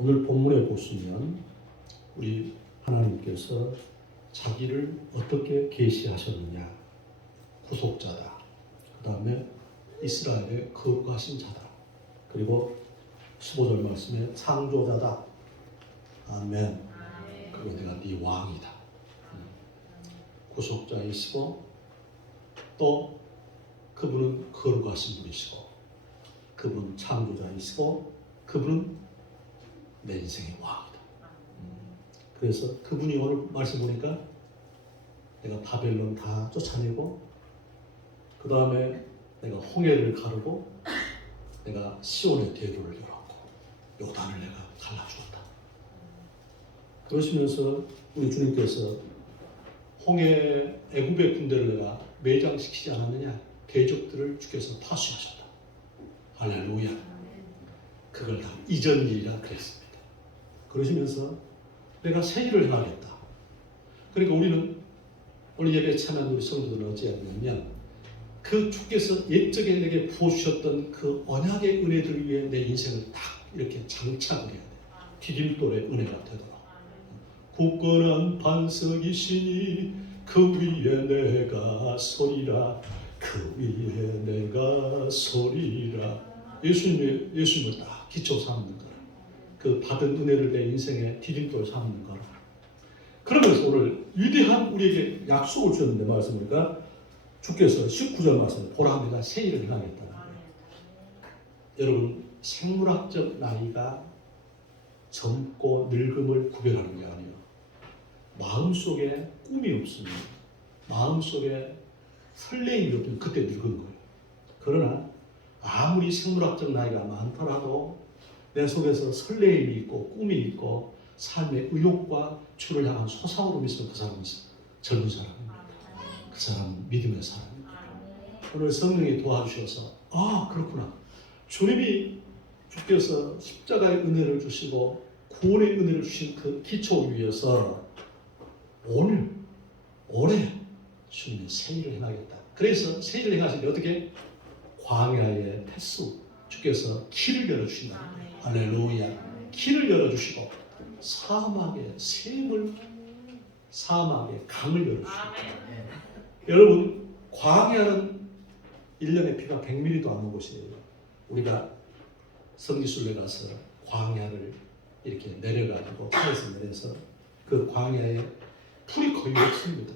오늘 본문에 보시면 우리 하나님께서 자기를 어떻게 계시하셨느냐. 구속자다. 그 다음에 이스라엘의 거룩하신 자다. 그리고 15절 말씀에 창조자다. 아멘. 그리고 내가 네 왕이다. 구속자이시고 또 그분은 거룩하신 분이시고 그분은 창조자이시고 그분은 내 인생의 왕이다. 그래서 그분이 오늘 말씀 보니까 내가 바벨론 다 쫓아내고 그 다음에 내가 홍해를 가르고 내가 시온의 대로를 열었고 요단을 내가 갈라주었다. 그러시면서 우리 주님께서 홍해 애굽의 군대를 내가 매장시키지 않았느냐. 대적들을 주께서 파수하셨다. 할렐루야. 그걸 다 이전 일이라 그랬습니다. 그러시면서 내가 새 일을 행하겠다. 그러니까 우리는 오늘 예배 참여한 우리 성도들은 어찌하냐면 그 주께서 옛적에 내게 부어주셨던 그 언약의 은혜들 위해 내 인생을 딱 이렇게 장착을 해야 돼. 디딤돌의 은혜가 되도록. 굳건한 반석이시니 그 위에 내가 서리라. 그 위에 내가 서리라. 예수님을 딱 기초 삼는 거라. 그 받은 은혜를 내 인생의 디딤돌 삼는 거라. 그러면서 오늘 위대한 우리에게 약속을 주셨는데 말씀입니까? 주께서 19절 말씀 보라 내가 새 일을 행하겠다. 여러분 생물학적 나이가 젊고 늙음을 구별하는 게 아니에요. 마음속에 꿈이 없으면 마음속에 설레임이 없으면 그때 늙은 거예요. 그러나 아무리 생물학적 나이가 많더라도 내 속에서 설레임이 있고 꿈이 있고 삶의 의욕과 주를 향한 솟아오름이 있으면 그 사람은 젊은 사람입니다. 그 사람은 믿음의 사람입니다. 오늘 성령이 도와주셔서 그렇구나. 주께서 십자가의 은혜를 주시고 구원의 은혜를 주신 그 기초 위에서 올해 주님의 새 일을 행하겠다. 그래서 새 일을 행하실 때 어떻게? 광야의 패스 주께서 길을 열어주신다. 할렐루야. 길을 열어주시고 사막의 샘을 사막의 강을 열어주신다. 여러분 광야는 1년에 비가 100mm도 안 오는 곳이에요. 우리가 성지순례 가서 광야를 이렇게 내려가지고 산에서 내려서 그 광야에 풀이 거의 없습니다.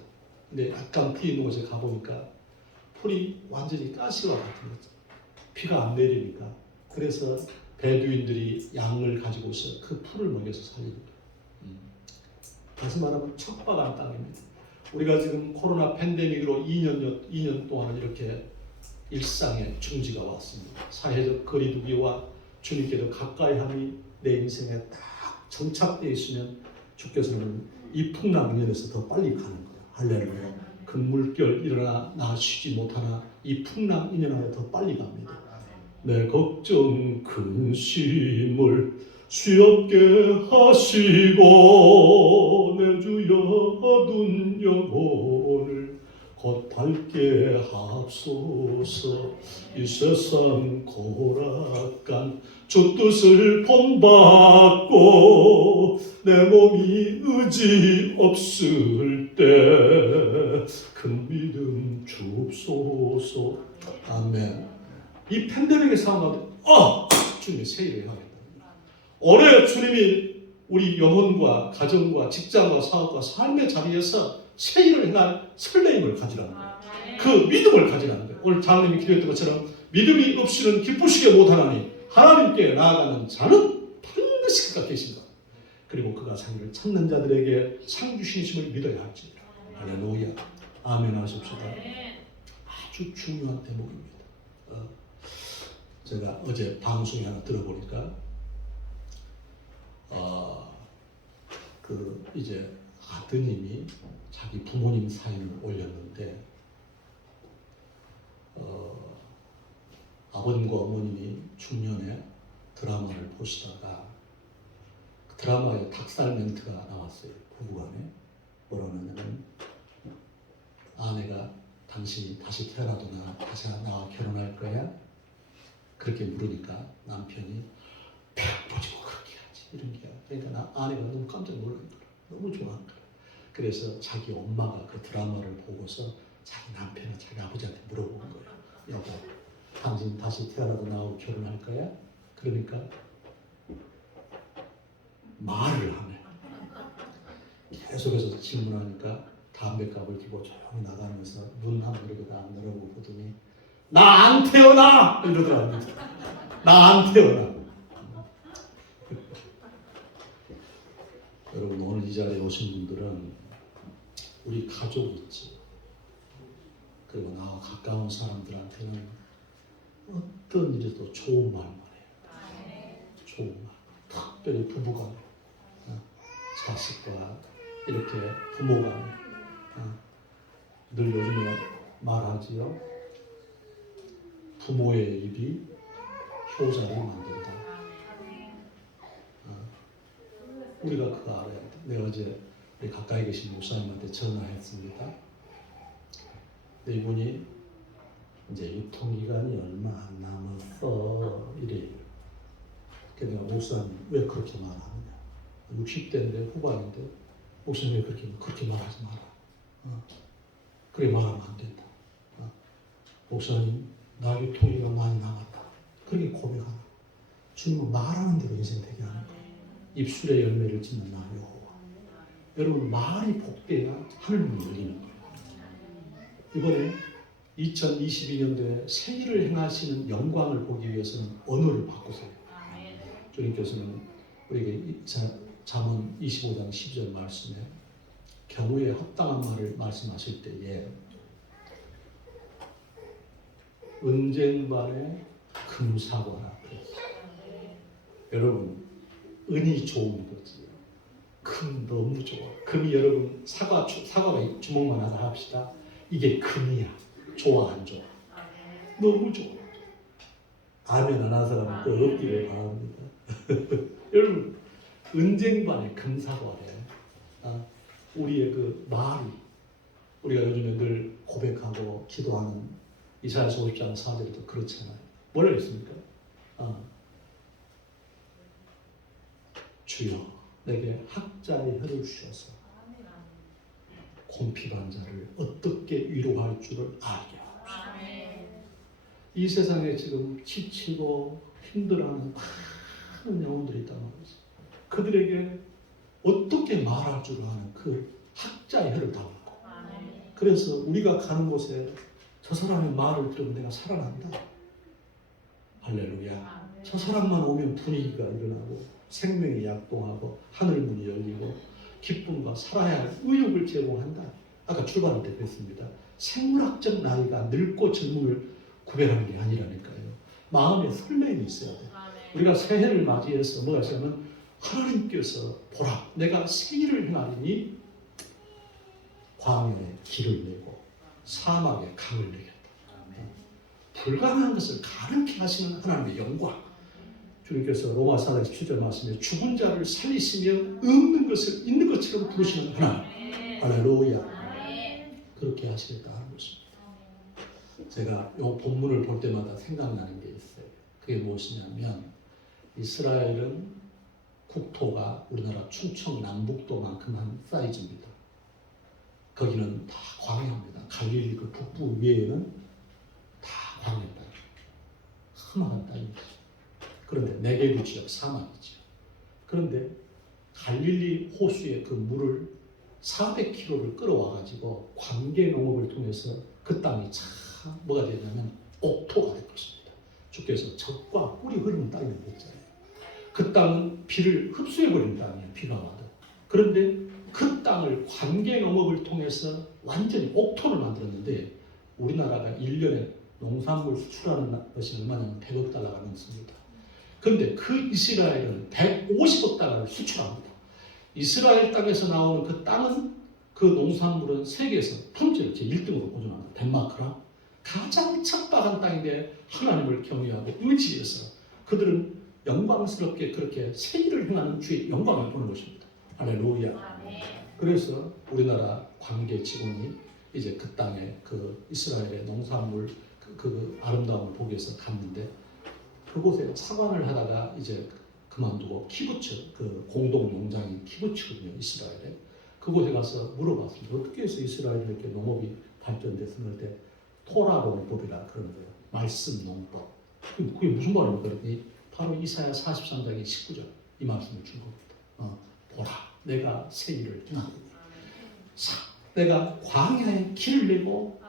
근데 약간 풀이 있는 곳에 가보니까 풀이 완전히 가시와 같은 거죠. 비가 안 내리니까. 그래서 베두인들이 양을 가지고서 그 풀을 먹여서 살립니다. 다시 말하면 척박한 땅입니다. 우리가 지금 코로나 팬데믹으로 2년 동안 이렇게 일상의 중지가 왔습니다. 사회적 거리두기와 주님께도 가까이함이 내 인생에 딱 정착되어 있으면 주께서는 이 풍랑 인연에서 더 빨리 가는 거야. 할렐루야. 큰 물결 일어나 나 쉬지 못하나 이 풍랑 인연 안에 더 빨리 갑니다. 내 걱정 근심을 쉬었게 하시고 내 주여 어두운 영혼을 곧 밝게 하옵소서. 이 세상 고락간 주 뜻을 본받고 내 몸이 의지 없을 때 큰 믿음 주옵소서. 아멘. 이 팬데믹의 상황 가운데 주님의 새 일을 행하겠다. 올해 주님이 우리 영혼과 가정과 직장과 사업과 삶의 자리에서 새 일을 행할 설레임을 가지라는 거예요. 그 믿음을 가지라는 거예요. 오늘 장로님이 기도했던 것처럼 믿음이 없이는 기쁘시게 못하나니 하나님께 나아가는 자는 반드시 그가 계신다. 그리고 그가 자기를 찾는 자들에게 상 주시심을 믿어야 할지니라. 할렐루야. 아멘 하십시다. 아주 중요한 대목입니다. 제가 어제 방송에 하나 들어보니까 이제 아드님이 자기 부모님 사인을 올렸는데 아버님과 어머님이 중년에 드라마를 보시다가 그 드라마에 닭살 멘트가 나왔어요. 부부간에 뭐라고 하냐면 아내가 당신이 다시 태어나도 다시 나와 결혼할 거야? 그렇게 물으니까 남편이 배고프지 뭐 그렇게 하지 이런 게 그러니까 아내가 너무 깜짝 놀란 거야. 너무 좋아하는 거야. 그래서 자기 엄마가 그 드라마를 보고서 자기 남편은 자기 아버지한테 물어본 거예요. 여보, 당신 다시 태어나도 나하고 결혼할 거야? 그러니까 말을 하네. 계속해서 질문하니까 담뱃갑을 끼고 조용히 나가면서 눈 한 번 이렇게 다 내려보고 보더니 나 안 태어나! 이러더라고요. 나 안 태어나. 여러분 오늘 이 자리에 오신 분들은 우리 가족이 있지. 그리고 나와 가까운 사람들한테는 어떤 일에도 좋은 말만 해요. 좋은 말. 특별히 부부간, 자식과 이렇게 부모간 늘 요즘에 말하지요. 부모의 입이 효자를 만든다. 우리가 그거 알아야 돼. 내가 어제 우리 가까이 계신 목사님한테 전화했습니다. 근데 이분이 이제 유통기간이 얼마 안 남았어 이래요. 그래서 내가 목사님 왜 그렇게 말하느냐. 60대인데 후반인데 목사님 왜 그렇게 말하지 마라. 그래 말하면 안 된다. 목사님 나 유통기간 많이 남았다. 그렇게 고백하라. 주님은 말하는 대로 인생 되게 하는 거예요. 입술의 열매를 짓는 나 여호와. 여러분 말이 복돼야 하늘문이 열리는 거예요. 이번에 2022년도에 생일을 행하시는 영광을 보기 위해서는 언어를 바꾸세요. 주님께서는 우리에게 잠언 25장 12절 말씀에 경우에 합당한 말을 말씀하실 때에 은쟁반에 금사과라 그랬어요. 여러분 은이 좋은 거지. 금 너무 좋아. 금이 여러분 사과가 주먹만 하나 합시다. 이게 금이야. 좋아 안 좋아? 너무 좋아. 아멘 안 하는 사람은 또 없기를 바랍니다. 여러분 은쟁반에 금사과래. 우리의 그 말이 우리가 요즘에 늘 고백하고 기도하는 이사야서 50장 4절에도 그렇잖아요. 뭐라 했습니까? 주여 내게 학자의 혀를 주셔서 곰핍한 자를 어떻게 위로할 줄을 알게 하옵소서. 이 세상에 지금 지치고 힘들어하는 많은 영혼들이 있단 말이지. 그들에게 어떻게 말할 줄 아는 그 학자의 혀를 달라고. 그래서 우리가 가는 곳에 저 사람의 말을 들으면 내가 살아난다. 할렐루야. 저 사람만 오면 분위기가 일어나고 생명이 약동하고 하늘문이 열리고 기쁨과 살아야 할 의욕을 제공한다. 아까 출발할 때 그랬습니다. 생물학적 나이가 늙고 젊음을 구별하는 게 아니라니까요. 마음에 설렘이 있어야 돼. 우리가 새해를 맞이해서 뭐가 있냐면 하나님께서 보라 내가 새일을 행하리니 광야에 길을 내고 사막에 강을 내겠다. 불가능한 것을 가능케 하시는 하나님의 영광. 주님께서 로마서 17절 말씀에 죽은 자를 살리시며 없는 것을 있는 것처럼 부르시는 하나님. 할렐루야. 그렇게 하시겠다 하는 것입니다. 제가 이 본문을 볼 때마다 생각나는 게 있어요. 그게 무엇이냐면 이스라엘은 국토가 우리나라 충청 남북도만큼 한 사이즈입니다. 거기는 다 광야입니다. 갈릴리 그 북부 위에는 다 광야 땅, 험한 땅이죠. 그런데 네게브 지역 사막이죠. 그런데 갈릴리 호수의 그 물을 400km를 끌어와 가지고 관계 농업을 통해서 그 땅이 참 뭐가 되냐면 옥토가 될 것입니다. 주께서 젖과 꿀이 흐르는 땅이라고 했잖아요. 그 땅은 비를 흡수해버리는 땅이에요. 비가 와도. 그런데 그 땅을 관계 농업을 통해서 완전히 옥토를 만들었는데 우리나라가 1년에 농산물 수출하는 것이 얼마냐면 100억 달러가 넘습니다. 그런데 그 이스라엘은 150억 달러를 수출합니다. 이스라엘 땅에서 나오는 그 땅은 그 농산물은 세계에서 품질을 제1등으로 보존합니다. 덴마크랑 가장 척박한 땅인데 하나님을 경외하고 의지해서 그들은 영광스럽게 그렇게 세일을 행하는 주의 영광을 보는 것입니다. 할렐루야. 그래서 우리나라 관계 직원이 이제 그 땅에 그 이스라엘의 농산물 그 아름다움을 보기 위해서 갔는데 그곳에 차관을 하다가 이제 그만두고 키부츠, 그 공동 농장인 키부츠거든요, 이스라엘에. 그곳에 가서 물어봤습니다. 어떻게 해서 이스라엘에 이렇게 농업이 발전돼서 그럴 때 토라 농법이라 그런 거예요. 말씀 농법. 그게 무슨 말입니까? 그랬더니 바로 이사야 43장의 19절 이 말씀을 준 겁니다. 보라, 내가 새 일을 행하노니 내가 광야에 길을 내고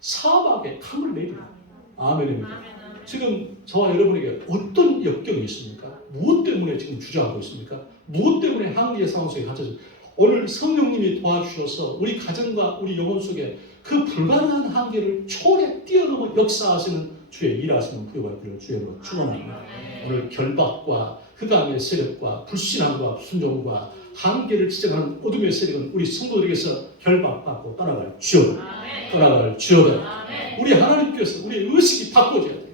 사막에 강을 내리라. 아멘입니다. 지금 저와 여러분에게 어떤 역경이 있습니까? 무엇 때문에 지금 주저하고 있습니까? 무엇 때문에 한계의 상황 속에 갇혀서 오늘 성령님이 도와주셔서 우리 가정과 우리 영혼 속에 그 불가능한 한계를 초월해 뛰어넘어 역사하시는 주의 일하시는 부여가 있기를 주의로 축원합니다. 오늘 결박과 흑암의 세력과 불신함과 순종과 한계를 지적하는 어둠의 세력은 우리 성도들에게서 결박받고 떠나갈 주여다. 떠나갈 주여다. 우리 하나님께서 우리의 의식이 바꿔져야 돼요.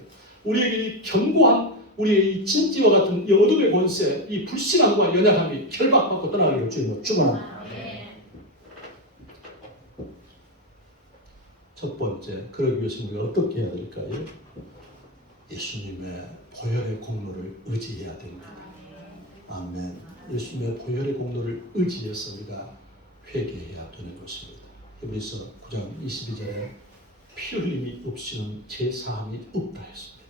우리에게 이 견고한 우리의 이 진지와 같은 이 어둠의 권세, 이 불신함과 연약함이 결박받고 떠나가기를 주님으로 축원합니다. 첫 번째, 그러기 위해서 우리가 어떻게 해야 될까요? 예수님의 보혈의 공로를 의지해야 됩니다. 아멘. 예수님의 보혈의 공로를 의지해서 우리가 회개해야 되는 것입니다. 히브리서 9장 22절에 피 흘림이 없이는 제사함이 없다 했습니다.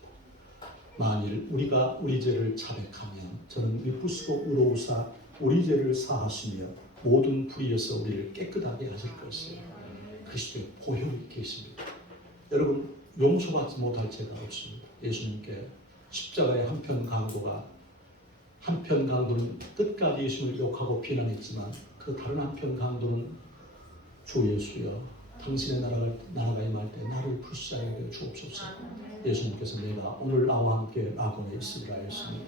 만일 우리가 우리 죄를 자백하면 저는 미쁘시고 의로우사 우리 죄를 사하시며 모든 불의에서 우리를 깨끗하게 하실 것이에요. 그리스도의 보혈이 계십니다. 여러분 용서받지 못할 죄가 없습니다. 예수님께 십자가의 한편 강도는 끝까지 예수님을 욕하고 비난했지만 그 다른 한편 강도는 주 예수여 당신의 나라가 임할 때 나를 불쌍히 여겨 주옵소서. 예수님께서 내가 오늘 나와 함께 낙원에 있으리라 했습니다.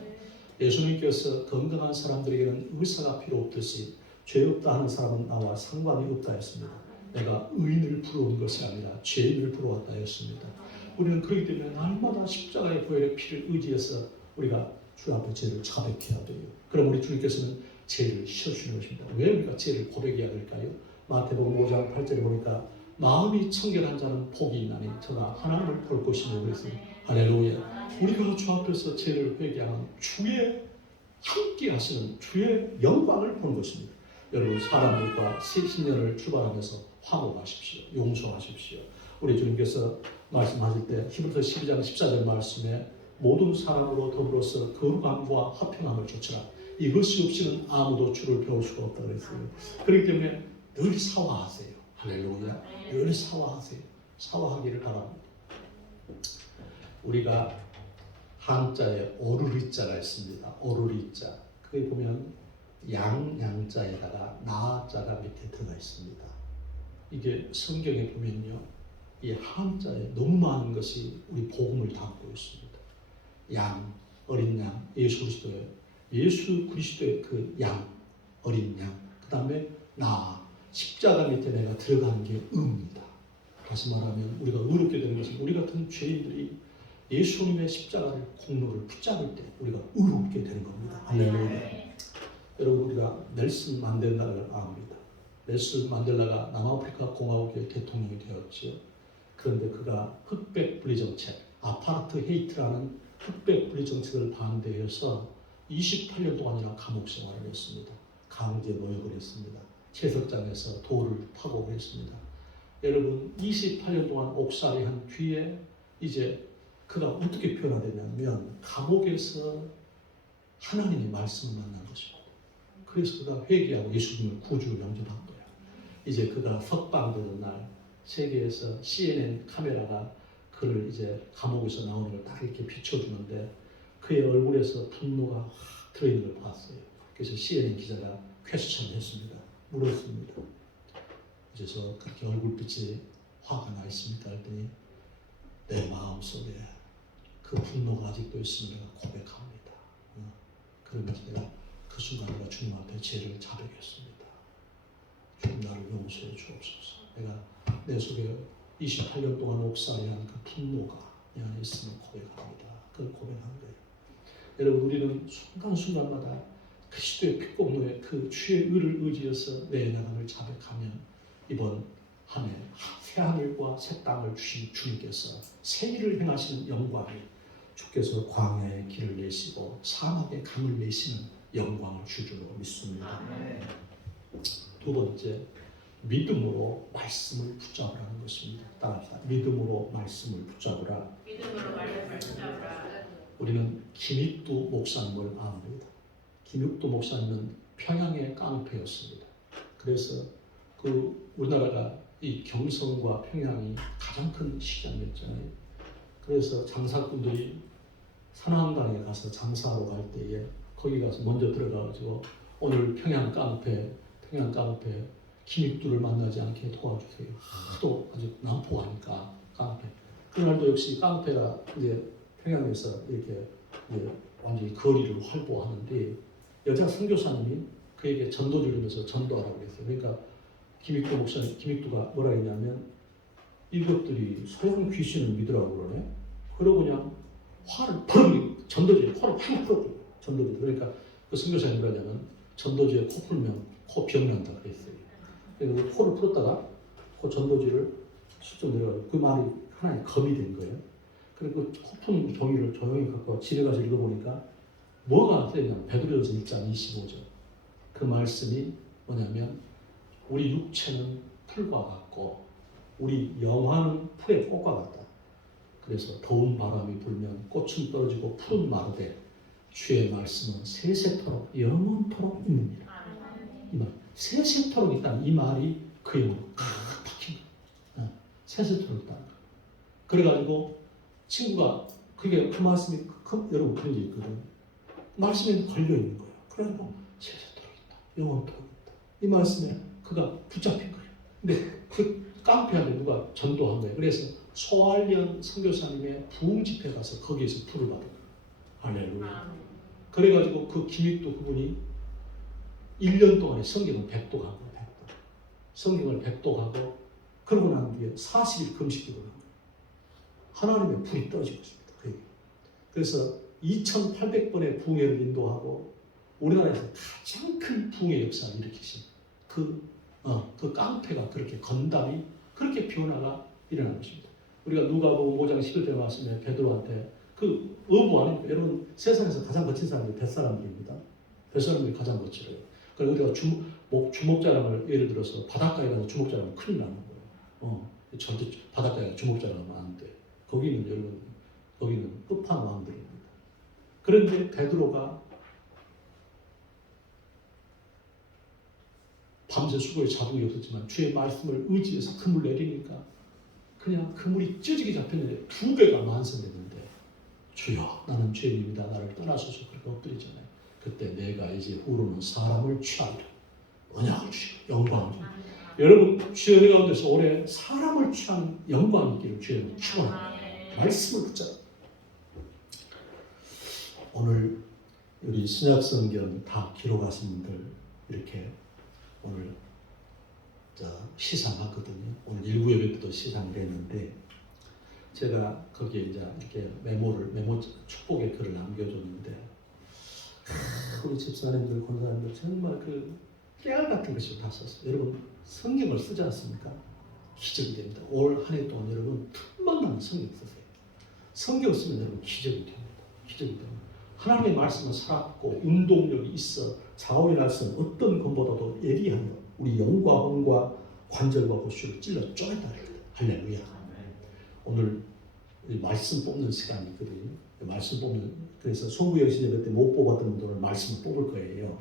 예수님께서 건강한 사람들에게는 의사가 필요 없듯이 죄 없다 하는 사람은 나와 상관이 없다 했습니다. 내가 의인을 부러운 것이 아니라 죄인을 부러웠다 했습니다. 우리는 그렇기 때문에 날마다 십자가의 보혈의 피를 의지해서 우리가 주 앞에 죄를 자백해야 돼요. 그럼 우리 주님께서는 죄를 씌워주시는 것입니다. 왜 우리가 죄를 고백해야 될까요? 마태복음 5장 8절에 보니까 마음이 청결한 자는 복이 있나니 저가 하나님을 볼 것이며 그랬어요. 할렐루야. 우리가 주 앞에서 죄를 회개하는 주의 함께 하시는 주의 영광을 보는 것입니다. 여러분 사람들과 새 신년을 출발하면서 화목하십시오. 용서하십시오. 우리 주님께서 말씀하실 때 히브리서 12장 14절 말씀에 모든 사람으로 더불어서 거룩함과 화평함을 좇으라. 이것이 없이는 아무도 주를 배울 수가 없다고 그랬어요. 그렇기 때문에 늘 사화하세요. 할렐루야. 늘 사화하세요. 사화하기를 바랍니다. 우리가 한자에 오르리자가 있습니다. 오르리자. 그게 보면 양자에다가 나자가 밑에 들어가 있습니다. 이게 성경에 보면요. 이 한자에 너무 많은 것이 우리 복음을 담고 있습니다. 양, 어린 양, 예수 그리스도의 그 양, 어린 양. 그 다음에 나, 십자가 밑에 내가 들어가는 게 의입니다. 다시 말하면 우리가 의롭게 되는 것은 우리 같은 죄인들이 예수님의 십자가를 공로를 붙잡을 때 우리가 의롭게 되는 겁니다. 할렐루야. 여러분 우리가 넬슨 만델라를 압니다. 넬슨 만델라가 남아프리카 공화국의 대통령이 되었지요. 그런데 그가 흑백 분리 정책, 아파르트헤이트라는 흑백 분리 정책을 반대해서 28년 동안이나 감옥 생활을 했습니다. 강제 노역을 했습니다. 채석장에서 돌을 타고 했습니다. 여러분 28년 동안 옥살이 한 뒤에 이제 그가 어떻게 변화되냐면 감옥에서 하나님의 말씀을 만난 것입니다. 그래서 그가 회개하고 예수님을 구주로 영접한 거예요. 이제 그가 석방되는 날 세계에서 CNN 카메라가 그를 이제 감옥에서 나오는 걸 딱 이렇게 비춰주는데 그의 얼굴에서 분노가 확 들어있는 걸 봤어요. 그래서 CNN 기자가 퀘스천을 했습니다. 물었습니다. 그래서 그렇게 얼굴빛이 화가 나 있습니까? 했더니 내 마음속에 그 분노가 아직도 있으면 내가 고백합니다. 그러면서 내가 그 순간 내가 주님 앞에 죄를 자백했습니다. 주님 나를 용서해 주옵소서. 내가 내 속에 28년 동안 옥살이한 그 분노가 내 안에 있으면 고백합니다. 그걸 고백한 거예요. 여러분 우리는 순간순간마다 그리스도의 피공로에 그 주의 의를 의지해서 내 나감을 자백하면 이번 한 해 새 하늘과 새 땅을 주신 주님께서 새 일을 행하시는 영광이 주께서 광야의 길을 내시고 사막의 강을 내시는 영광을 줄 줄로 믿습니다. 두 번째, 믿음으로 말씀을 붙잡으라는 것입니다. 따라합시다. 믿음으로 말씀을 붙잡으라. 믿음으로 말씀을 붙잡으라. 우리는 김익두 목사님을 압니다. 김익두 목사님은 평양의 깡패였습니다. 그래서 우리나라가 이 경성과 평양이 가장 큰 시장이었잖아요. 그래서 장사꾼들이 산왕당에 가서 장사하러 갈 때에 거기 가서 먼저 들어가가지고 오늘 평양 깡패 김익두를 만나지 않게 도와주세요. 하도 아주 난폭하니까 깡패. 그날도 역시 깡패가 이제 평양에서 이렇게 완전히 거리를 활보하는데 여자 선교사님이 그에게 전도 주면서 전도하라고 했어요. 그러니까 김익두가 뭐라 했냐면 이것들이 서양 귀신을 믿으라고 그러네. 그러고 그냥 화를 전도주에 화를 확 풀었고 전도주. 그러니까 그 선교사님이 뭐냐면 전도주에 코 풀면 코 병난다 그랬어요. 그래서 코를 풀었다가 그 전도주를 슬쩍 내려가지고 그 말이 하나의 검이 된 거예요. 그리고 그 코 푼 종이를 조용히 갖고 집에 가서 읽어보니까 뭐가 쓰였냐면 베드로전서 1장 25절. 그 말씀이 뭐냐면 우리 육체는 풀과 같고 우리 영혼은 풀의 꽃과 같다. 그래서 더운 바람이 불면 꽃은 떨어지고 풀은 마르되 주의 말씀은 세세토록 영원토록 있느니라. 이 말, 세세토록 있다는 이 말이 그의 몸에 탁 박힌 거야. 세세토록 있다. 그래가지고 친구가 그게 그 말씀이 여러분 그런 게 있거든. 말씀에 걸려 있는 거예요. 그래가지고 세세토록 있다, 영원토록 있다. 이 말씀에 그가 붙잡힌 거예요. 근데 그 깡패한테 누가 전도한 거예요. 그래서 소알련 선교사님의 부흥 집회 가서 거기에서 풀을 받은 거예요. 할렐루야. 그래가지고 그 김익두 그분이 1년 동안에 성경을 100독 한 거예요. 100독. 성경을 100독하고 그러고 난 뒤에 40일 금식기도를 한 거예요. 하나님의 불이 떨어지고 있습니다. 그래서 2800번의 부흥회를 인도하고 우리나라에서 가장 큰 부흥회 역사를 일으키신 그 깡패가 그렇게 건담이 그렇게 변화가 일어난 것입니다. 우리가 누가복음 5장 11절 말씀에 베드로한테 그 어부 아닙니까? 여러분 세상에서 가장 거친 사람들이 뱃사람들입니다. 뱃사람들이 가장 거칠어요. 그래서 우리가 주먹자랑을 예를 들어서 바닷가에 가서 주먹자랑하면 큰일 나는 거예요. 절대 바닷가에 가서 주먹자랑하면 안 돼. 거기는 끝판왕들입니다. 그런데 베드로가 밤새 수고에 자동이 없었지만 주의 말씀을 의지해서 그물 내리니까 그냥 그물이 찢어지게 잡혔는데 2배가 만성됐는데 주여 나는 죄인입니다. 나를 떠나소서 그렇게 엎드리잖아요. 그때 내가 이제 후로는 사람을 취하리라. 언약을 주시고 영광을 주시고 여러분 주의 은혜 가운데서 올해 사람을 취한 영광이 있기를 주의 축원합니다. 말씀을 붙잡아. 오늘 우리 신약성경 다 기록하신 분들 이렇게 오늘 시상하거든요. 오늘 일부 예배 때도 시상을 했는데 제가 거기에 이제 이렇게 메모 축복의 글을 남겨줬는데 우리 집사님들, 권사님들 정말 그 깨알 같은 것을 다 썼어요. 여러분 성경을 쓰지 않습니까? 기적이 됩니다. 올 한 해 동안 여러분 틈만 나면 성경 쓰세요. 성경 쓰면 여러분 기적이 됩니다. 기적이 됩니다. 하나님의 말씀은 살았고 운동력이 있어 사울이 날선 어떤 검보다도 예리하여 우리 영과 혼과 관절과 고수를 찔러 쪼갠다. 할렐루야. 오늘 말씀 뽑는 시간이 있거든요. 말씀 뽑는 그래서 송구영신 예배 때 못 뽑았던 분들은 말씀을 뽑을 거예요.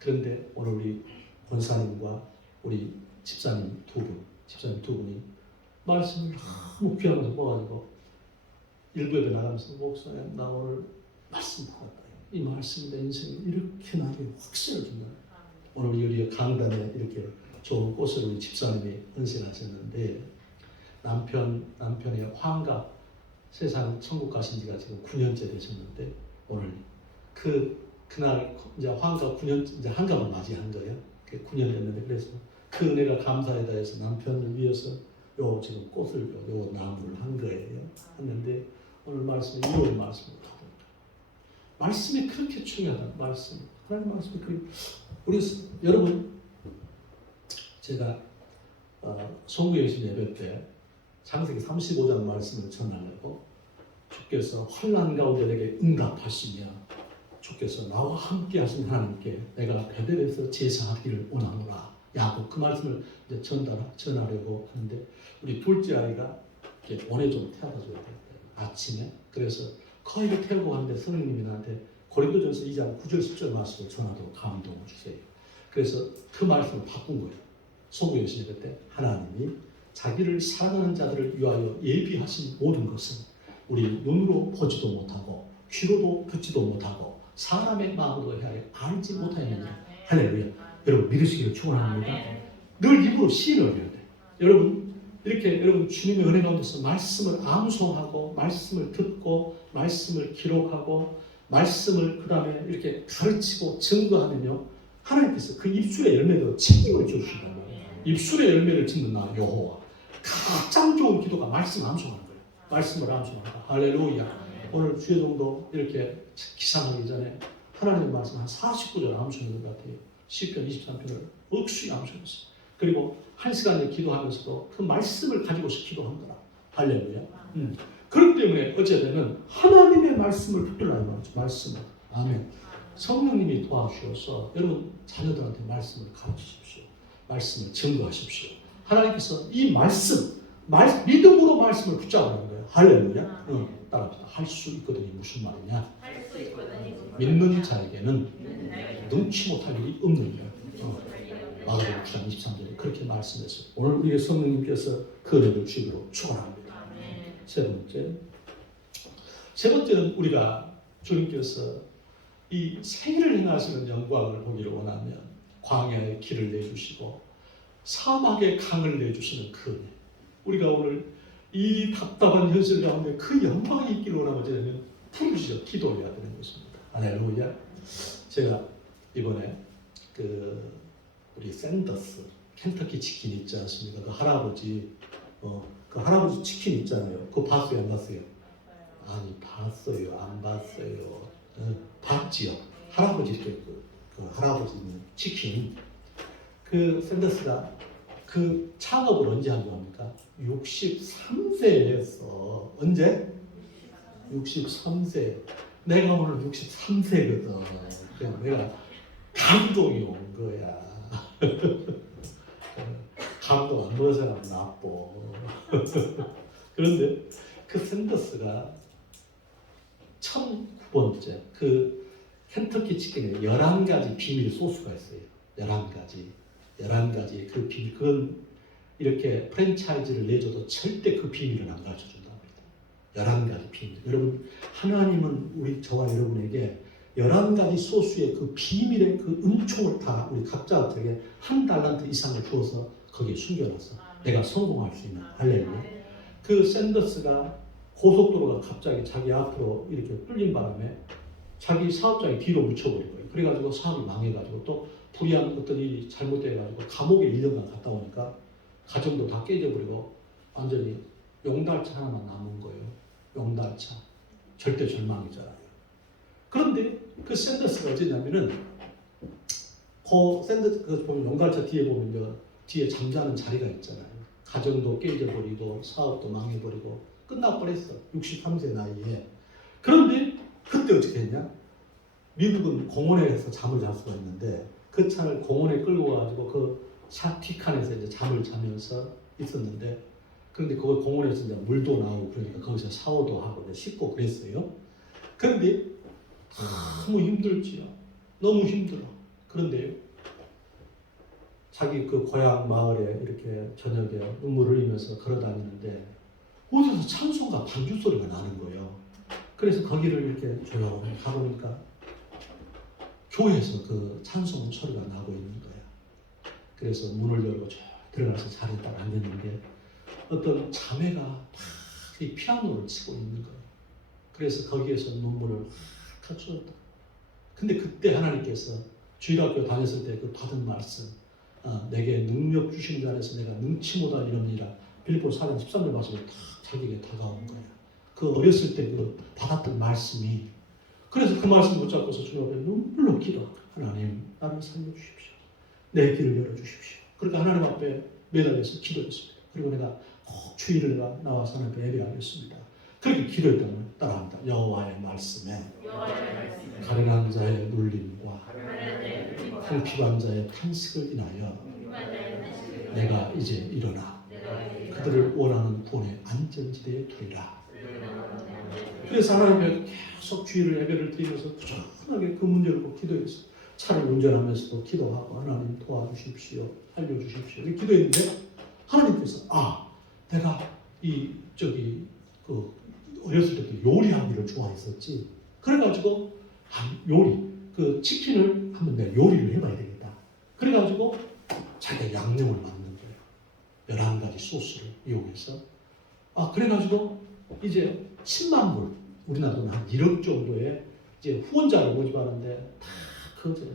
그런데 오늘 우리 권사님과 우리 집사님 두 분이 말씀을 너무 귀하면서 뽑아가지고 일부 예배 나가면서 목사님 나 오늘 말씀 받았다. 이 말씀이 내 인생에 이렇게 나에게 확신을 준다. 오늘 우리 강단에 이렇게 좋은 꽃을 우리 집사님이 헌신하셨는데 남편의 환갑 세상 천국 가신 지가 지금 9년째 되셨는데 오늘 그날 이제 환갑 9년 이제 한갑을 맞이한 거예요. 9년 됐는데 그래서 그 은혜가 감사에 대해서 남편을 위해서 요 지금 꽃을 요 나무를 한 거예요. 했는데 오늘 말씀에 2월 말씀을 말씀이 그렇게 중요하다. 말씀 하나님 말씀이 우리 여러분 제가 송구영신 예배 때 창세기 35장 말씀을 전하려고 주께서 환난 가운데 내게 응답하시며 주께서 나와 함께 하신 하나님께 내가 베델에서 제사하기를 원하노라. 야곱 그 말씀을 이제 전하려고 하는데 우리 둘째 아이가 이렇게 원에 좀 태워다 줘야 돼요. 아침에. 그래서 그 아이를 태우고 가는데 성령님이 나한테 고린도전서 2장 9절 10절 말씀을 전하도록 감동을 주세요. 그래서 그 말씀을 바꾼 거예요. 소구여신이 그때 하나님이 자기를 사랑하는 자들을 위하여 예비하신 모든 것은 우리 눈으로 보지도 못하고 귀로도 듣지도 못하고 사람의 마음으로 해야 알지 못하느니라. 할렐루야. 여러분 믿으시기를 축원합니다. 늘 입으로 시인을 해야 돼. 여러분 이렇게 여러분 주님의 은혜 가운데서 말씀을 암송하고 말씀을 듣고 말씀을 기록하고 말씀을 그 다음에 이렇게 가르치고 증거하면요 하나님께서 그 입술의 열매로 책임을 주신다는 거예요. 입술의 열매를 짓는 나 여호와. 가장 좋은 기도가 말씀 암송하는 거예요. 말씀을 암송하는 거. 할렐루야. 오늘 주의 정도 이렇게 기상하기 전에 하나님의 말씀 한 49절 암송하는 것 같아요. 시편 23편을 억수히 암송했어요. 그리고 1시간에 기도하면서도 그 말씀을 가지고서 기도한다. 할렐루야. 그렇기 때문에 어쨌든 하나님의 말씀을 붙들라는 거죠. 말씀을. 아멘. 성령님이 도와주셔서 여러분 자녀들한테 말씀을 가르치십시오. 말씀을 증거하십시오. 하나님께서 이 말씀, 믿음으로 말씀을 붙잡으라는 거예요. 할렐루야. 따라합시다. 할 수 있거든요. 무슨 말이냐? 믿는 자에게는 능치 못할 일이 없느니라. 마가복음 9장 23절에 그렇게 말씀했어요. 오늘 우리 성령님께서 그 은혜를 주기로 축원합니다. 세 번째는 우리가 주님께서 이 생일을 행하시는 영광을 보기를 원하면 광야의 길을 내주시고 사막의 강을 내주시는 그 은혜. 우리가 오늘 이 답답한 현실 가운데 그 영광이 있기를 원하면 부르짖어 기도해야 되는 것입니다. 할렐루야. 제가 이번에 우리 샌더스 켄터키 치킨 있지 않습니까? 그 할아버지 치킨 있잖아요. 그거 봤어요, 안 봤어요? 아니 봤어요, 안 봤어요? 봤지요. 할아버지 그 할아버지 치킨 그 샌더스가 그 창업을 언제 한 겁니까? 63세에 했어. 언제? 63세. 내가 오늘 63세거든. 그냥 내가 감동이 온 거야. 감동 안 먹은 사람은 나빠. 그런데 그 샌더스가 1009번째 그 켄터키 치킨에 11가지 비밀 소스가 있어요. 11가지 그 비밀. 그건 이렇게 프랜차이즈를 내줘도 절대 그 비밀은 안 가르쳐준다고 합니다. 11가지 비밀. 여러분 하나님은 저와 여러분에게 11가지 소스의 그 비밀의 그 은총을 다 우리 각자에게 한 달란트 이상을 주어서 거기에 숨겨놨어. 내가 성공할 수 있는. 할렐루야. 그 샌더스가 고속도로가 갑자기 자기 앞으로 이렇게 뚫린 바람에 자기 사업장이 뒤로 묻혀버린 거예요. 그래가지고 사업이 망해가지고 또 불의한 어떤 일이 잘못돼가지고 감옥에 1년간 갔다 오니까 가정도 다 깨져버리고 완전히 용달차 하나만 남은 거예요. 용달차. 절대 절망이잖아요. 그런데 그 샌더스가 어쩌냐면은 그 보면 용달차 뒤에 보면 뒤에 잠자는 자리가 있잖아요. 가정도 깨져버리고 사업도 망해버리고 끝나버렸어. 63세 나이에. 그런데 그때 어떻게 했냐? 미국은 공원에서 잠을 잘 수가 있는데 그 차를 공원에 끌고 가지고 그 차 뒷칸에서 이제 잠을 자면서 있었는데 그런데 그걸 공원에서 이제 물도 나오고 그러니까 거기서 샤워도 하고 씻고 그랬어요. 그런데 너무 힘들지요. 너무 힘들어. 그런데요. 자기 그 고향 마을에 이렇게 저녁에 눈물을 흘리면서 걸어다니는데 어디서 찬송가 반주 소리가 나는 거예요. 그래서 거기를 이렇게 조용히 가보니까 교회에서 그 찬송 소리가 나고 있는 거예요. 그래서 문을 열고 들어가서 자리에 딱 앉았는데 어떤 자매가 막 이 피아노를 치고 있는 거예요. 그래서 거기에서 눈물을 확 쏟았다. 근데 그때 하나님께서 주일학교 다녔을 때 그 받은 말씀, 내게 능력 주신 자 안에서 내가 능치 못할 이름이라 빌립보서 4장 13절 말씀이 다 자기에게 다가온 거예요. 그 어렸을 때 그 받았던 말씀이. 그래서 그 말씀 붙잡고서 주님 앞에 눈물로 기도하고 하나님 나를 살려주십시오. 내 길을 열어주십시오. 그러니까 하나님 앞에 매달려서 기도했습니다. 그리고 내가 꼭 주일을 내가 나와서 하나님께 예배하겠습니다. 그렇게 기도했다면 따라합니다. 여호와의 말씀에 가련한 자의 눌림과 궁핍한 자의 탄식을 인하여 내가 이제 일어나 그들을 원하는 본의 안전지대에 두리라. 그래서 하나님께 계속 주의를 예배를 드리면서 부지런하게 그 문제를 보고 기도했어요. 차를 운전하면서도 기도하고 하나님 도와주십시오, 알려주십시오 이렇게 기도했는데 하나님께서 내가 어렸을 때도 요리하기를 좋아했었지. 그래가지고 요리 그 치킨을 한번 내가 요리를 해봐야 되겠다. 그래가지고 자기가 양념을 만든 거예요. 11가지 소스를 이용해서. 그래가지고 이제 10만 불, 우리나라 돈 한 1억 정도의 이제 후원자를 모집하는데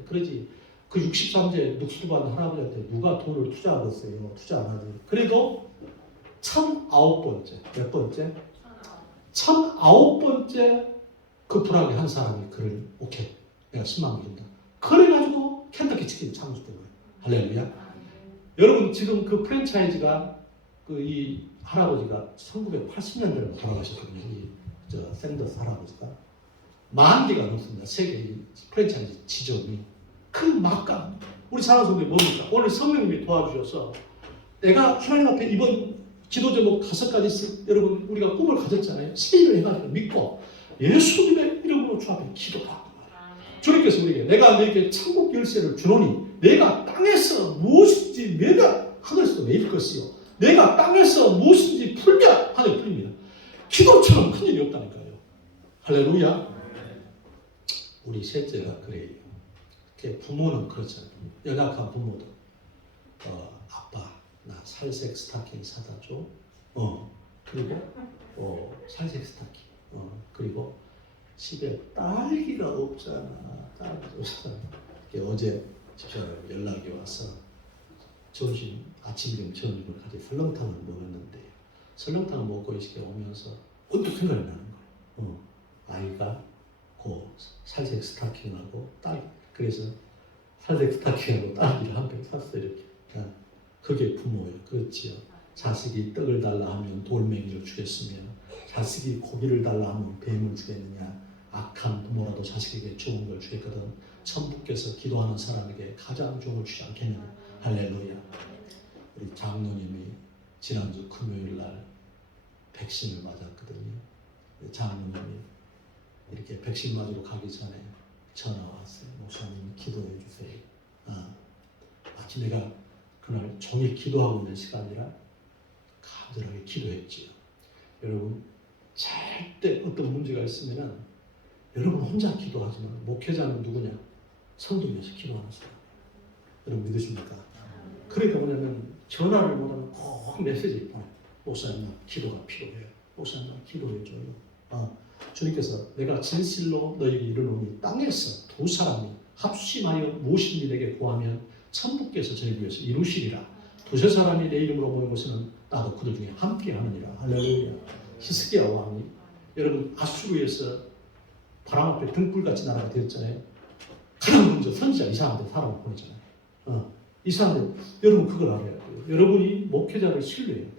그러지. 그 63세 늑수반 할아버지한테 누가 돈을 투자하겠어요? 투자 안 하지. 그래도 1009번째, 몇 번째? 1009번째 급하게 한 사람이 그를 오케이, 내가 10만 불 준다. 그래가지고 켄터키 치킨 창조된 거예요. 할렐루야. 여러분 지금 그 프랜차이즈가 이 할아버지가 1980년대에 돌아가셨거든요. 샌더스 할아버지가 10,000개가 넘습니다. 세계 프랜차이즈 지점이. 그 막강. 우리 사랑성도이 뭡니까? 오늘 성령님이 도와주셔서 내가 하나님 앞에 이번 기도 제목 5가지 여러분 우리가 꿈을 가졌잖아요. 세일을 해가지고 믿고 예수님의 이름으로 주 앞에 기도하고 주님께서 우리에게 내가 너에게 천국 열쇠를 주노니 내가 땅에서 무엇인지 매달 하늘에서 내릴 것이요 내가 땅에서 무엇인지 풀면 하늘에 풀립니다. 기도처럼 큰일이 없다니까요. 할렐루야. 우리 셋째가 그래요. 부모는 그렇잖아요. 연약한 부모도 아빠 나 살색 스타킹 사다 줘. 그리고 살색 스타킹. 그리고 집에 딸기가 없잖아. 어제 집사람 연락이 와서 아침 점심을 같이 설렁탕을 먹었는데 설렁탕을 먹고 이렇게 오면서 언뜻 생각이 나는 거예요. 아이가 그 살색 스타킹하고 딸기. 그래서 살색 스타킹하고 딸기를 한 팩 샀어요. 이렇게. 그게 부모예요. 그렇지요. 자식이 떡을 달라 하면 돌멩이를 주겠으며 자식이 고기를 달라 하면 뱀을 주겠느냐. 악한 부모라도 자식에게 좋은 걸 주겠거든 천부께서 기도하는 사람에게 가장 좋은 걸 주지 않겠느냐. 할렐루야. 우리 장로님이 지난주 금요일날 백신을 맞았거든요. 장로님이 이렇게 백신 맞으러 가기 전에 전화 왔어요. 목사님 기도해 주세요. 마치 내가 그날 종일 기도하고 있는 시간이라 간절하게 기도했지요. 여러분 절대 어떤 문제가 있으면은 여러분 혼자 기도하지만 목회자는 누구냐? 성도 위해서 기도하는 사람. 여러분 믿으십니까? 그러니까 뭐냐면 전화를 못하면 꼭 메시지 보내. 목사님 나 기도가 필요해요. 목사님 나 기도해줘요. 주님께서 내가 진실로 너에게 이르노니 땅에서 두 사람이 합심하여 무엇인지 내게 구하면 천부께서 저희 위해서 이루시리라. 두세 사람이 내 이름으로 모인 곳에는 나도 그들 중에 함께 하느니라. 할렐루야. 히스기야 왕이 여러분 아수르에서 바람 앞에 등불같이 나라가 되었잖아요. 가장 먼저 선지자 이사야한테 사람을 보내잖아요. 이사야한테 여러분 그걸 알아야 돼요. 여러분이 목회자를 신뢰해야 돼요.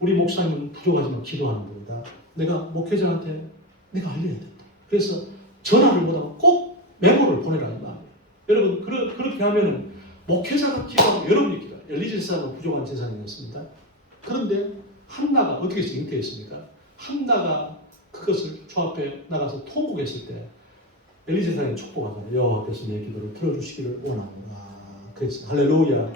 우리 목사님은 부족하지만 기도하는 분이다. 내가 목회자한테 내가 알려야 된다. 그래서 전화를 못하고 꼭 메모를 보내라는 말이에요. 여러분 그렇게 하면은 목회자가 기도하고 여러분이 기도해요. 엘리 제사는 부족한 제사장이었습니다. 그런데 한나가 어떻게 해서 잉태했습니까? 한나가 그것을 주 앞에 나가서 통곡했을 때 엘리 제사장이 축복하잖아요. 여호와께서 내 기도를 들어주시기를 원하노라. 그래서 할렐루야.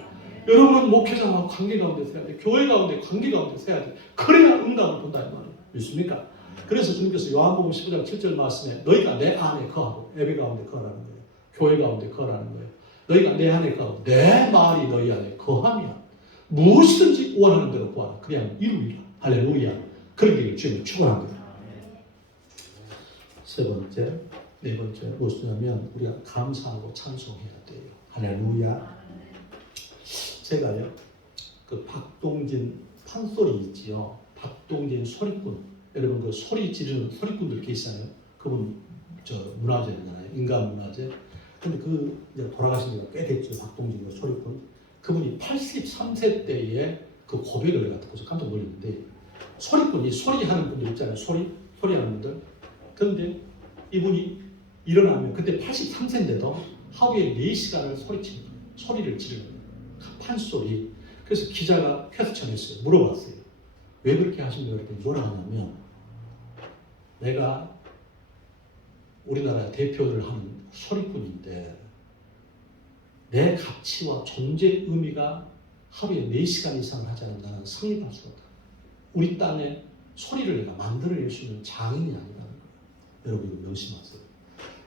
여러분은 목회자와 관계 가운데 서야 돼. 교회 가운데 관계 가운데 서야 돼. 그래야 응답을 본다 이 말이에요. 믿습니까? 그래서 주님께서 요한복음 15장 7절 말씀에 너희가 내 안에 거하고 예배 가운데 거하라는 거예요. 교회 가운데 거하라는 거예요. 너희가 내 안에 거하고 내 말이 너희 안에 거하면 무엇이든지 원하는 대로 구하라. 그냥 이루리라. 할렐루야. 그러기를 주님을 축원합니다. 세 번째, 네 번째 무엇이냐면 우리가 감사하고 찬송해야 돼요. 할렐루야. 제가요 그 박동진 판소리 있지요. 박동진 소리꾼. 여러분 그 소리 지르는 소리꾼들 계시잖아요. 그분 문화재잖아요. 인간 문화재. 근데 그 이제 돌아가신 지가 꽤 됐죠. 박동진 소리꾼. 그분이 83세 때에 그 고백을 내가 듣고서 깜짝 놀랐는데 소리꾼, 이 소리하는 분들 있잖아요. 소리하는 분들. 그런데 이분이 일어나면 그때 83세인데도 하루에 4시간을 소리를 지르는 거예요. 판소리. 그래서 기자가 퀘스천했어요. 물어봤어요. 왜 그렇게 하십니까? 그랬더니 뭐라 하냐면 내가 우리나라 대표를 하는 소리꾼인데 내 가치와 존재 의미가 하루에 4시간 이상을 하지 않으면 나는 성립할 수가 없다. 우리 땅에 소리를 내가 만들어낼 수 있는 장인이 아니라는 거예요. 여러분 이거 명심하세요.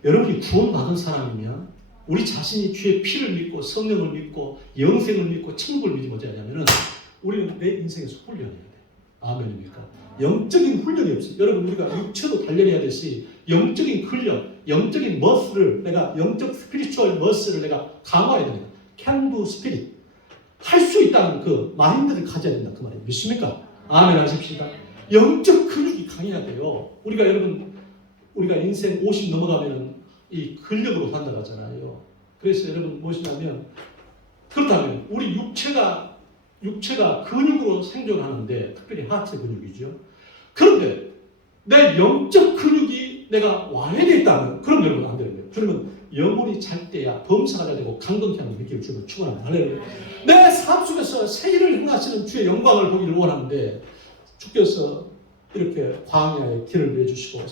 여러분이 구원받은 사람이면 우리 자신이 주의 피를 믿고 성령을 믿고 영생을 믿고 천국을 믿지 못하냐면은 우리는 내 인생에서 훈련해야 돼. 아멘입니까? 영적인 훈련이 없어요. 여러분 우리가 육체도 단련해야 되시 영적인 근력, 영적인 머슬을 내가 영적 스피리추얼 머슬을 내가 강화해야 됩니다. can do spirit 할 수 있다는 그 마인드를 가져야 된다 그 말이에요. 믿습니까? 아멘 하십시다. 영적 근육이 강해야 돼요. 우리가 인생 50 넘어가면은 이 근력으로 산다고 하잖아요. 그래서 여러분 무엇이냐면 그렇다면 우리 육체가 근육으로 생존하는데 특별히 하체 근육이죠. 그런데 내 영적 근육이 내가 와해됐다면 그럼 여러분 안 되는 거예요. 그러면 영혼이 잘 때야 범사가 잘 되고 강건케 하는 느낌을 주면 충분합니다. 할렐루야. 내 삶 속에서 새 일을 행하시는 주의 영광을 보기를 원하는데 주께서 이렇게 광야에 길을 내주시고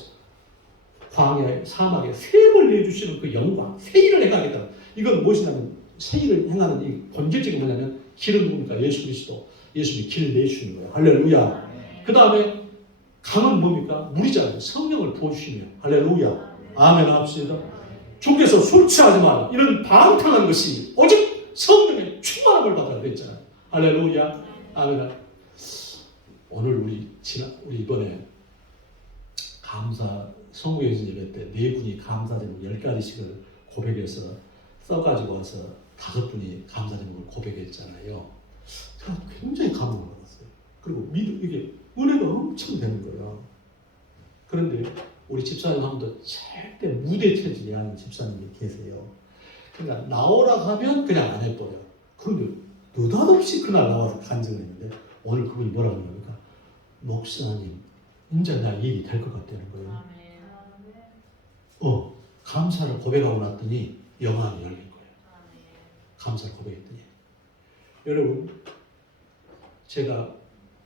광야에 사막에 샘을 내주시는 그 영광, 새 일을 행하겠다. 이건 무엇이냐면 새 일을 행하는 이 본질적인 뭐냐면 길은 누굽니까? 예수 그리스도. 예수님이 길을 내주시는 거예요. 할렐루야. 그 다음에 강은 뭡니까? 물이잖아요. 성령을 부어주시며. 할렐루야. 아멘 합시다. 주께서 술 취하지 마라. 이런 방탕한 것이 오직 성령의 충만함을 받아야 되잖아요. 할렐루야. 아멘. 오늘 우리 이번에 감사 성구예수 예배 때 4분이 감사 제목 10가지씩을 고백해서 써가지고 와서 5분이 감사 제목을 고백했잖아요. 제가 굉장히 감동을 받았어요. 그리고 이게 은혜가 엄청 되는 거예요. 그런데 우리 집사님 하면도 절대 무대 체질이 아닌 집사님이 계세요. 그러니까 나오라 하면 그냥 안 해버려요. 그런데 느닷없이 그날 나와서 간증을 했는데 오늘 그분이 뭐라고 하냐니까 목사님 이제 나 일이 될 것 같다는 거예요. 감사를 고백하고 났더니 영안이 열린 거예요. 감사를 고백했더니 여러분 제가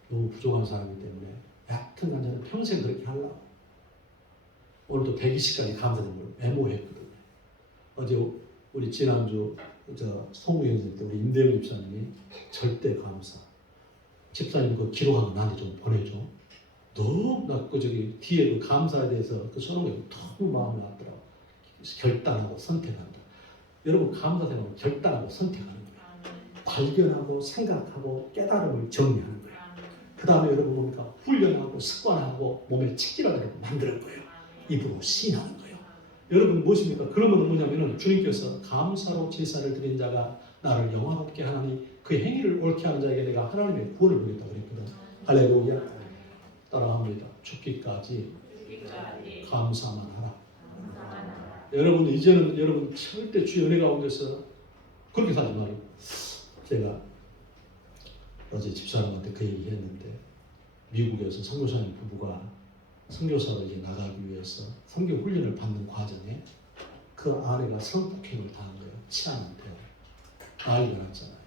너무 부족한 사람이기 때문에 얕은 간절은 평생 그렇게 하려고 오늘도 120가지 감사님을 메모했거든요. 어제 우리 지난주 송우영님 때 우리 임대영 집사님이 절대 감사 집사님 그 기록한 거 나한테 좀 보내줘. 너무 나 뒤에 그 감사에 대해서 그 써놓은 게 너무 마음에 왔더라고. 결단하고 선택한다. 여러분 감사 생각은 결단하고 선택하는 거예요. 발견하고 생각하고 깨달음을 정리하는 거예요. 그 다음에 여러분 뭡니까? 훈련하고 습관하고 몸에 체질화되고 만드는 거예요. 입으로 시인하는 거예요. 여러분 무엇입니까? 그러면 뭐냐면은 주님께서 감사로 제사를 드린 자가 나를 영화롭게 하나니 그 행위를 옳게 하는 자에게 내가 하나님의 구원을 보겠다 그랬거든. 할렐루야. 따라합니다. 죽기까지 감사만 하라. 여러분 이제는 여러분 절대 주의 은혜 가운데서 그렇게 살지 말고 제가 어제 집사람한테 그 얘기 했는데 미국에서 선교사님 부부가 선교사로 이제 나가기 위해서 선교 훈련을 받는 과정에 그 아내가 성폭행을 당한 거예요. 치아한테 아이가 났잖아요.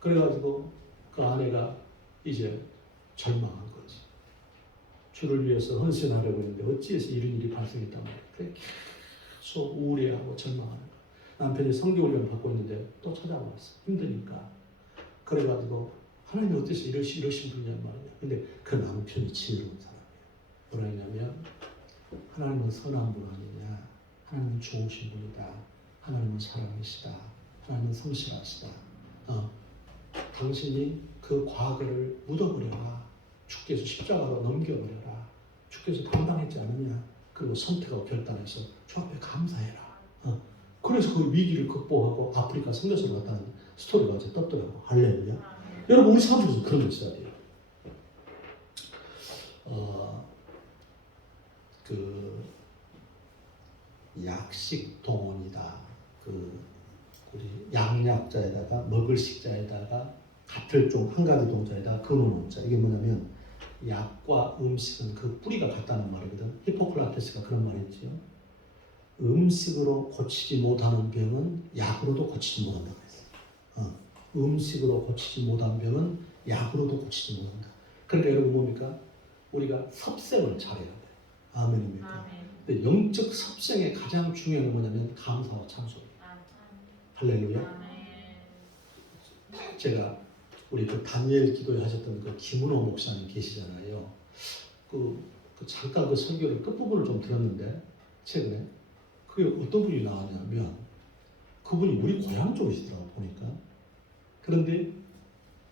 그래가지고 그 아내가 이제 절망한 거지. 주를 위해서 헌신하려고 했는데 어찌해서 이런 일이 발생했단 말이에요. 그래 계속 우울해하고 절망하는 거예요. 남편이 성교 훈련을 받고 있는데 또 찾아왔어. 힘드니까. 그래가지고 하나님 어째서 이러신 분이란 말이야. 근데 그 남편이 지혜로운 사람이에요. 뭐라 했냐면 하나님은 선한 분 아니냐. 하나님은 좋으신 분이다. 하나님은 사랑이시다. 하나님은 성실하시다. 당신이 그 과거를 묻어버려라. 주께서 십자가로 넘겨버려라. 주께서 담당했지 않느냐. 그리고 선택하고 결단해서 주 앞에 감사해라. 그래서 그 위기를 극복하고 아프리카 선교사로 갔다는 스토리가 어제 떴더라고. 할렐루야. 여러분 우리 삶 속에서 그런 게 있어야 돼요. 그 약식 동원이다. 그 우리 양약자에다가 먹을 식자에다가 같을 좀 한 가지 동자이다. 근원자. 이게 뭐냐면 약과 음식은 그 뿌리가 같다는 말이거든. 히포크라테스가 그런 말이 있지요. 음식으로 고치지 못하는 병은 약으로도 고치지 못한다고 했어요. 음식으로 고치지 못한 병은 약으로도 고치지 못한다. 그러니까 여러분 뭡니까? 우리가 섭생을 잘해야 돼. 아멘입니까? 근데 영적 섭생의 가장 중요한 건 뭐냐면 감사와 찬송이에요. 할렐루야. 제가 우리 그 다니엘 기도에 하셨던 그 김은호 목사님 계시잖아요. 그 잠깐 그 설교를 끝부분을 좀 들었는데 최근에 그게 어떤 분이 나왔냐면 그분이 우리 고향 쪽이시더라고 보니까. 그런데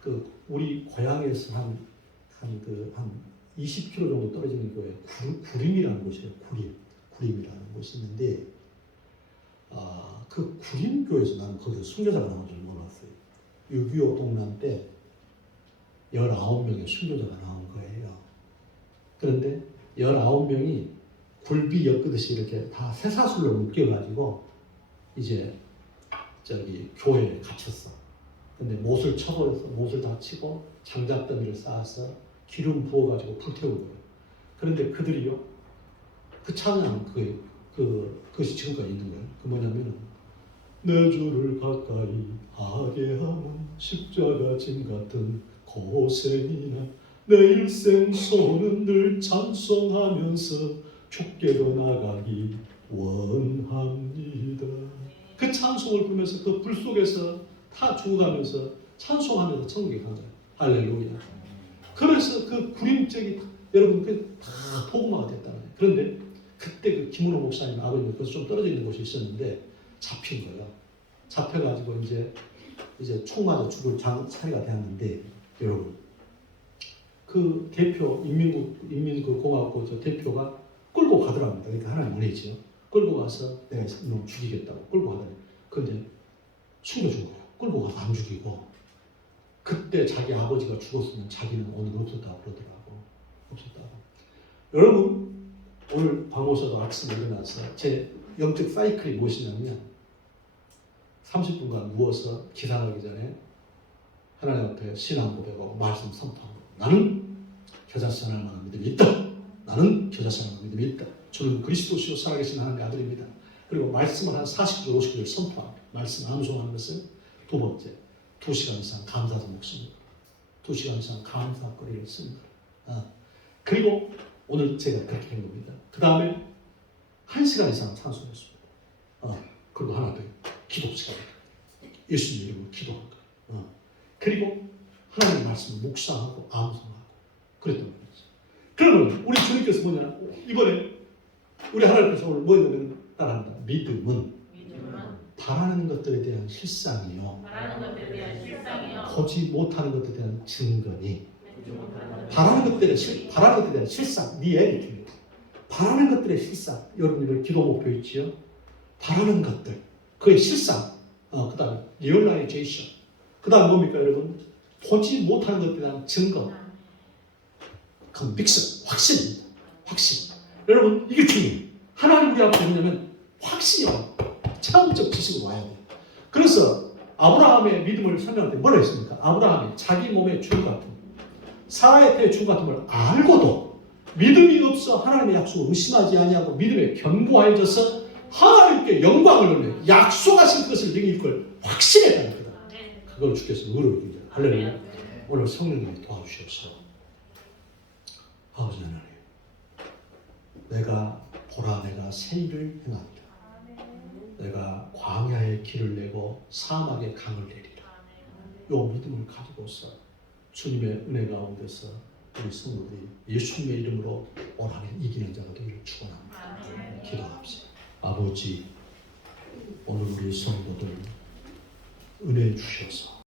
그 우리 고향에서 한 20km 정도 떨어지는 거에 구림이라는 곳이에요. 구림이라는 곳이 있는데 그 구림교에서 나는 거기서 순교자가 나온 줄 몰랐어요. 6.25 동란 때 19명의 순교자가 나온 거예요. 그런데 19명이 굴비 엮듯이 이렇게 다 쇠사슬로 묶여가지고 이제 저기 교회에 갇혔어. 근데 못을 쳐버려서 못을 다 치고 장작더미를 쌓아서 기름 부어가지고 불태운 거예요. 그런데 그들이요, 그 찬양 그것이 지금까지 있는 거예요. 그 뭐냐면은 내 주를 가까이 하게 하는 십자가 짐 같은 고생이나 내 일생 소는 늘 찬송하면서 주께로 나가기 원합니다. 그 찬송을 부르면서 그 불 속에서 다 죽어가면서 찬송하면서 천국에 간 거예요. 할렐루야. 그래서 그 구림적이 여러분 다 복음화가 됐다는 거예요. 그런데 그때 그 김은호 목사님 아버님 그래서 좀 떨어져 있는 곳이 있었는데 잡힌 거예요. 잡혀가지고 이제 총 맞아 죽을 사례가 되었는데 여러분 그 대표 인민공화국 저 대표가 끌고 가더랍니다. 그러니까 하나님 은혜지요. 끌고 가서 내가 이놈 죽이겠다고 끌고 가더니 근데 숨겨준 거예요. 끌고 가서 안 죽이고 그때 자기 아버지가 죽었으면 자기는 오늘 없었다고 그러더라고. 없었다고. 여러분 오늘 방호서도 아침에 일어나서 제 영적 사이클이 무엇이냐면 30분간 누워서 기상하기 전에 하나님 앞에 신앙 고백하고 말씀 선포하고 나는 겨자씨 하나님만 믿음이 있다. 나는 겨자씨 하나님만 믿음이 있다. 저는 그리스도시요 살아계신 하나님의 아들입니다. 그리고 말씀을 한 40절 50절 선포합니다. 말씀 암송하는 것은 두 번째 2시간 이상 감사 제목 씁니다. 2시간 이상 감사거리를 씁니다. 그리고 오늘 제가 그렇게 한 겁니다. 그 다음에 1시간 이상 찬송했습니다. 그리고 하나 더 기도 시간. 예수님 이름으로 기도한 거예요. 그리고 하나님의 말씀을 묵상하고 암송하고 그랬단 말이죠. 그러면 우리 주님께서 뭐냐? 이번에 우리 하나님께서 오늘 뭐냐면 따라한다. 믿음은 바라는 것들에 대한 실상이요. 보지 못하는 것들에 대한 증거니. 바라는 것들에 대한 실상, 리얼리티입니다. 바라는 것들의 실상. 여러분들 기도 목표 있지요? 바라는 것들, 그의 실상. 그 다음에 리얼라이제이션. 그 다음 뭡니까 여러분? 보지 못하는 것들에 대한 증거. 컨빅션, 확신입니다. 확신. 여러분 이게 중요해요. 하나님 우리 앞에 뭐냐면 확신이 와요. 체험적 지식으로 와야 돼요. 그래서 아브라함의 믿음을 설명할 때 뭐라 했습니까? 아브라함이 자기 몸에 죽음 같은 사라의 때에 죽음 같은 걸 알고도 믿음이 없어 하나님의 약속을 의심하지 아니하고 믿음에 견고하여져서 하나님께 영광을 돌려 약속하신 것을 능히 이끌 확신했다는 거다. 그걸 주께서 의로워 주세요. 할렐루야. 오늘 성령님이 도와주시옵소서. 아버지 하나님, 내가 보라 내가 새 일을 행합니다. 내가 광야의 길을 내고 사막의 강을 내리라. 요 믿음을 가지고서 주님의 은혜 가운데서 우리 성도들이 예수님의 이름으로 올 한 해 이기는 자가 되기를 축원합니다. 기도합시다. 아버지, 오늘 우리 성도들 은혜 주셔서